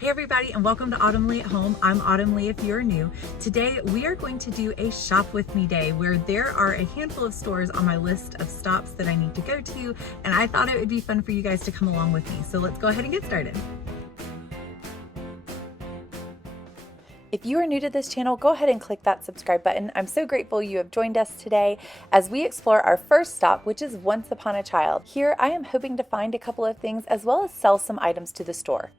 Hey everybody, and welcome to Autumn Leigh at Home. I'm Autumn Leigh if you're new. Today we are going to do a shop with me day where there are a handful of stores on my list of stops that I need to go to, and I thought it would be fun for you guys to come along with me. So let's go ahead and get started. If you are new to this channel, go ahead and click that subscribe button. I'm so grateful you have joined us today as we explore our first stop, which is Once Upon a Child. Here I am hoping to find a couple of things as well as sell some items to the store.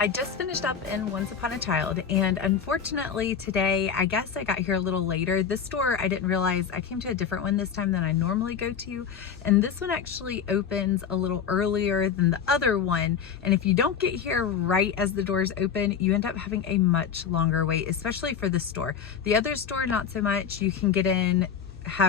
I just finished up in Once Upon a Child, and unfortunately today, I guess I got here a little later. This store, I didn't realize, I came to a different one this time than I normally go to, and this one actually opens a little earlier than the other one, and if you don't get here right as the doors open, you end up having a much longer wait, especially for this store. The other store, not so much. You can get in,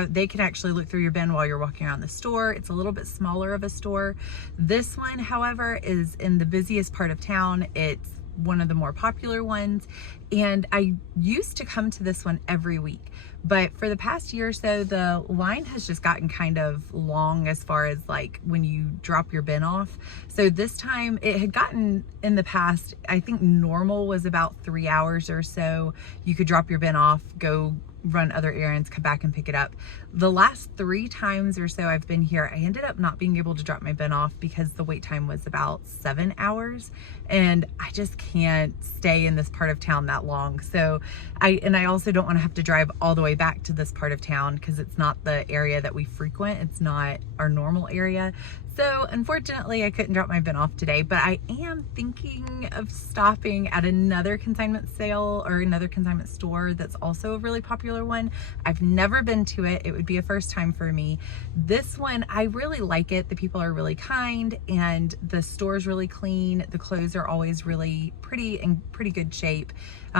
they can actually look through your bin while you're walking around the store. It's a little bit smaller of a store. This one, however, is in the busiest part of town. It's one of the more popular ones, and I used to come to this one every week, but for the past year or so the line has just gotten kind of long as far as like when you drop your bin off. So this time, it had gotten, in the past, I think normal was about 3 hours or so. You could drop your bin off, go run other errands, come back and pick it up. The last 3 times or so I've been here, I ended up not being able to drop my bin off because the wait time was about 7 hours, and I just can't stay in this part of town that long. So I also don't want to have to drive all the way back to this part of town because it's not the area that we frequent. It's not our normal area. So unfortunately, I couldn't drop my bin off today, but I am thinking of stopping at another consignment sale or another consignment store that's also a really popular one. I've never been to it. It would be a first time for me. This one, I really like it. The people are really kind and the store's really clean. The clothes are always really pretty and pretty good shape.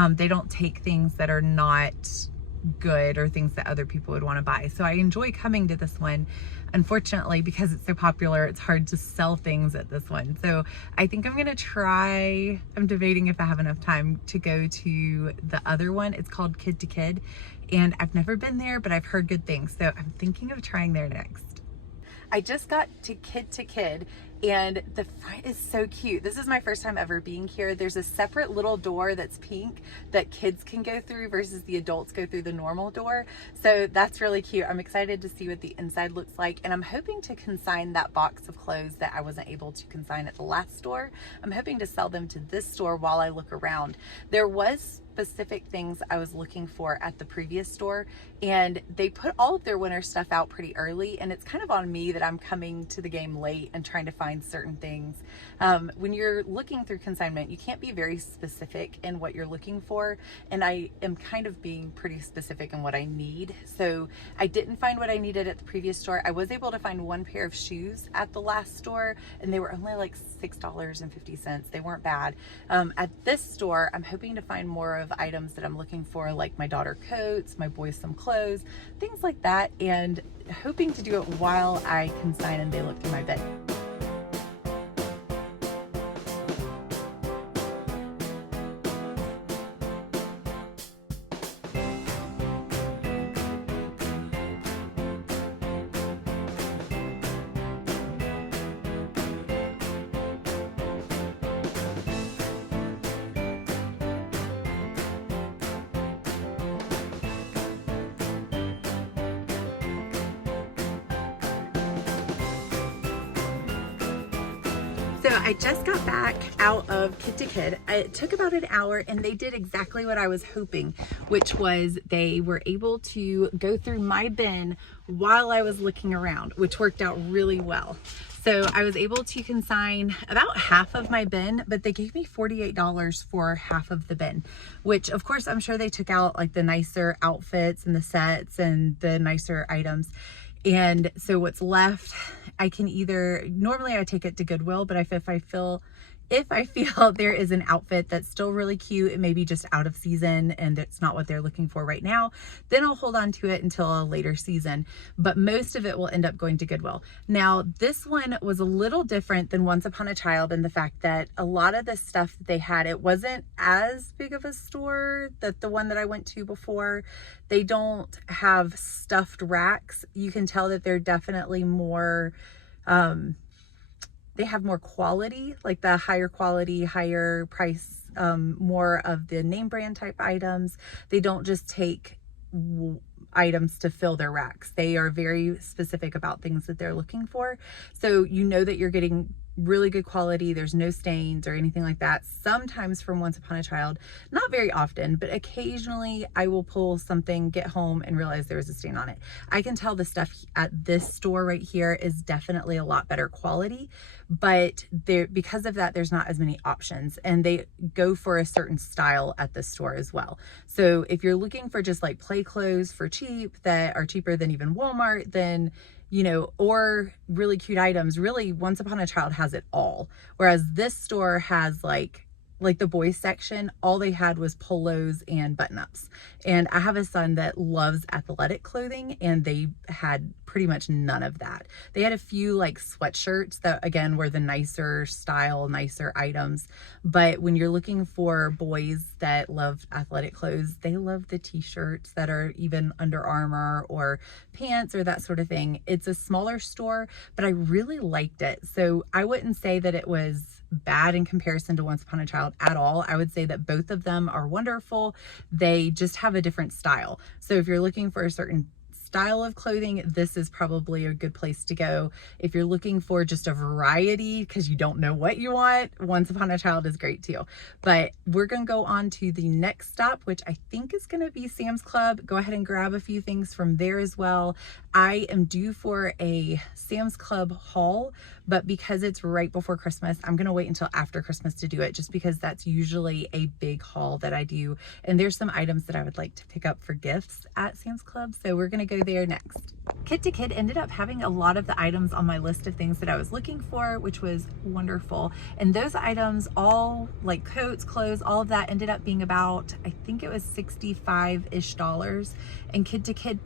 They don't take things that are not good or things that other people would want to buy. So I enjoy coming to this one. Unfortunately, because it's so popular, it's hard to sell things at this one. So I think I'm gonna try, I'm debating if I have enough time to go to the other one. It's called Kid to Kid, and I've never been there, but I've heard good things. So I'm thinking of trying there next. I just got to Kid, and the front is so cute. This is my first time ever being here. There's a separate little door that's pink that kids can go through versus the adults go through the normal door. So that's really cute. I'm excited to see what the inside looks like, and I'm hoping to consign that box of clothes that I wasn't able to consign at the last store. I'm hoping to sell them to this store while I look around. There was specific things I was looking for at the previous store, and they put all of their winter stuff out pretty early, and it's kind of on me that I'm coming to the game late and trying to find certain things. When you're looking through consignment, you can't be very specific in what you're looking for, and I am kind of being pretty specific in what I need. So I didn't find what I needed at the previous store. I was able to find one pair of shoes at the last store, and they were only like $6.50. They weren't bad. At this store, I'm hoping to find more of items that I'm looking for, like my daughter coats, my boys some clothes, things like that, and hoping to do it while I consign and they look through my bin. So I just got back out of Kid to Kid. It took about an hour, and they did exactly what I was hoping, which was they were able to go through my bin while I was looking around, which worked out really well. So I was able to consign about half of my bin, but they gave me $48 for half of the bin, which of course I'm sure they took out like the nicer outfits and the sets and the nicer items. And so what's left, I can either, normally I take it to Goodwill, but if I feel there is an outfit that's still really cute, it may be just out of season and it's not what they're looking for right now, then I'll hold on to it until a later season. But most of it will end up going to Goodwill. Now, this one was a little different than Once Upon a Child in the fact that a lot of the stuff that they had, it wasn't as big of a store that the one that I went to before. They don't have stuffed racks. You can tell that they're definitely more, they have more quality, like the higher quality, higher price, more of the name brand type items. They don't just take items to fill their racks. They are very specific about things that they're looking for. So you know that you're getting really good quality. There's no stains or anything like that. Sometimes from Once Upon a Child, not very often, but occasionally I will pull something, get home and realize there was a stain on it. I can tell the stuff at this store right here is definitely a lot better quality, but there, because of that, there's not as many options, and they go for a certain style at this store as well. So if you're looking for just like play clothes for cheap that are cheaper than even Walmart, then or really cute items, really Once Upon a Child has it all. Whereas this store has like the boys section, all they had was polos and button-ups. And I have a son that loves athletic clothing, and they had pretty much none of that. They had a few like sweatshirts that again were the nicer style, nicer items. But when you're looking for boys that love athletic clothes, they love the t-shirts that are even Under Armour or pants or that sort of thing. It's a smaller store, but I really liked it. So I wouldn't say that it was bad in comparison to Once Upon a Child at all. I would say that both of them are wonderful. They just have a different style. So if you're looking for a certain style of clothing, this is probably a good place to go. If you're looking for just a variety because you don't know what you want, Once Upon a Child is great too. But we're going to go on to the next stop, which I think is going to be Sam's Club. Go ahead and grab a few things from there as well. I am due for a Sam's Club haul, but because it's right before Christmas, I'm going to wait until after Christmas to do it, just because that's usually a big haul that I do. And there's some items that I would like to pick up for gifts at Sam's Club. So we're going to go there next. Kid to Kid ended up having a lot of the items on my list of things that I was looking for, which was wonderful. And those items, all like coats, clothes, all of that ended up being about, I think it was $65-ish. And Kid to Kid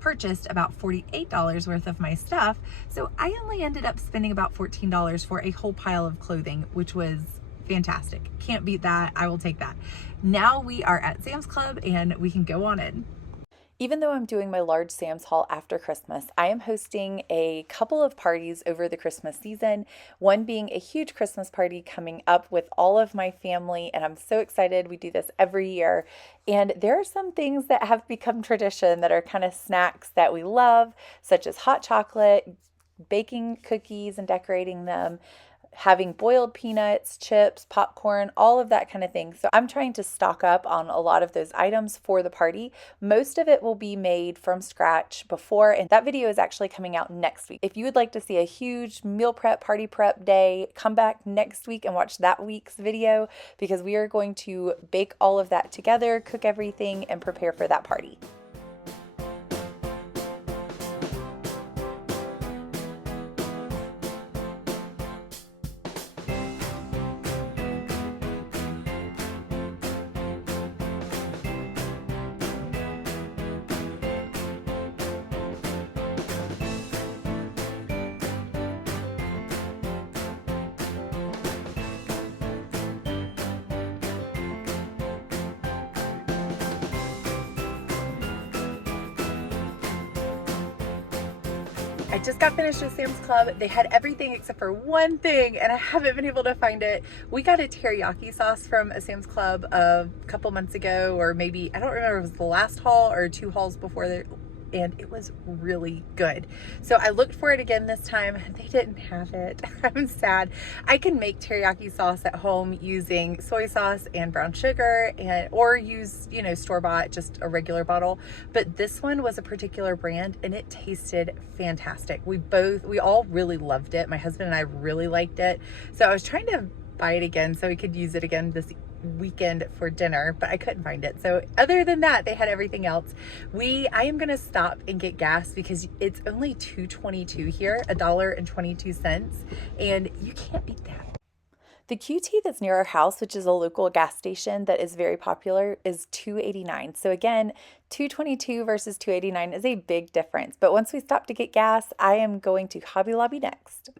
purchased about $48 worth of my stuff. So I only ended up spending about $14 for a whole pile of clothing, which was fantastic. Can't beat that. I will take that. Now we are at Sam's Club and we can go on in. Even though I'm doing my large Sam's haul after Christmas, I am hosting a couple of parties over the Christmas season, one being a huge Christmas party coming up with all of my family, and I'm so excited. We do this every year, and there are some things that have become tradition that are kind of snacks that we love, such as hot chocolate, baking cookies and decorating them, having boiled peanuts, chips, popcorn, all of that kind of thing. So I'm trying to stock up on a lot of those items for the party. Most of it will be made from scratch before, and that video is actually coming out next week. If you would like to see a huge meal prep, party prep day, come back next week and watch that week's video, because we are going to bake all of that together, cook everything, and prepare for that party. I just got finished with Sam's Club. They had everything except for one thing, and I haven't been able to find it. We got a teriyaki sauce from a Sam's Club a couple months ago, or maybe, I don't remember if it was the last haul or 2 hauls before there, and it was really good. So I looked for it again this time. They didn't have it. I'm sad. I can make teriyaki sauce at home using soy sauce and brown sugar, or use, store-bought, just a regular bottle. But this one was a particular brand and it tasted fantastic. We all really loved it. My husband and I really liked it. So I was trying to buy it again so we could use it again this weekend for dinner, but I couldn't find it. So other than that, they had everything else. I am gonna stop and get gas because it's only $2.22 here, $1.22, and you can't beat that. The QT that's near our house, which is a local gas station that is very popular, is $2.89. So again, $2.22 versus $2.89 is a big difference. But once we stop to get gas, I am going to Hobby Lobby next.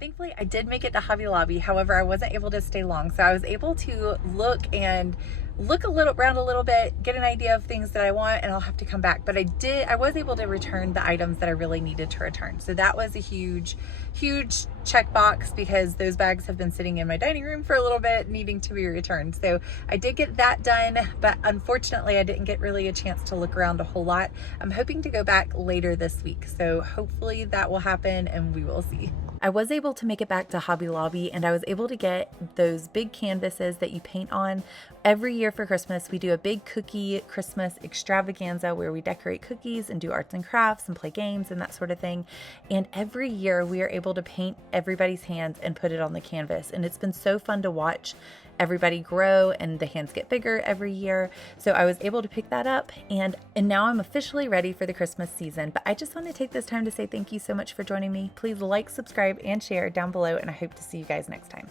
Thankfully, I did make it to Hobby Lobby. However, I wasn't able to stay long. So I was able to look and look around a little bit, get an idea of things that I want, and I'll have to come back. But I was able to return the items that I really needed to return. So that was a huge checkbox, because those bags have been sitting in my dining room for a little bit needing to be returned. So I did get that done, but unfortunately I didn't get really a chance to look around a whole lot. I'm hoping to go back later this week, so hopefully that will happen and we will see. I was able to make it back to Hobby Lobby, and I was able to get those big canvases that you paint on. Every year for Christmas, we do a big cookie Christmas extravaganza where we decorate cookies and do arts and crafts and play games and that sort of thing. And every year we are able to paint everybody's hands and put it on the canvas. And it's been so fun to watch everybody grow, and the hands get bigger every year. So I was able to pick that up, and now I'm officially ready for the Christmas season. But I just want to take this time to say thank you so much for joining me. Please like, subscribe, and share down below, and I hope to see you guys next time.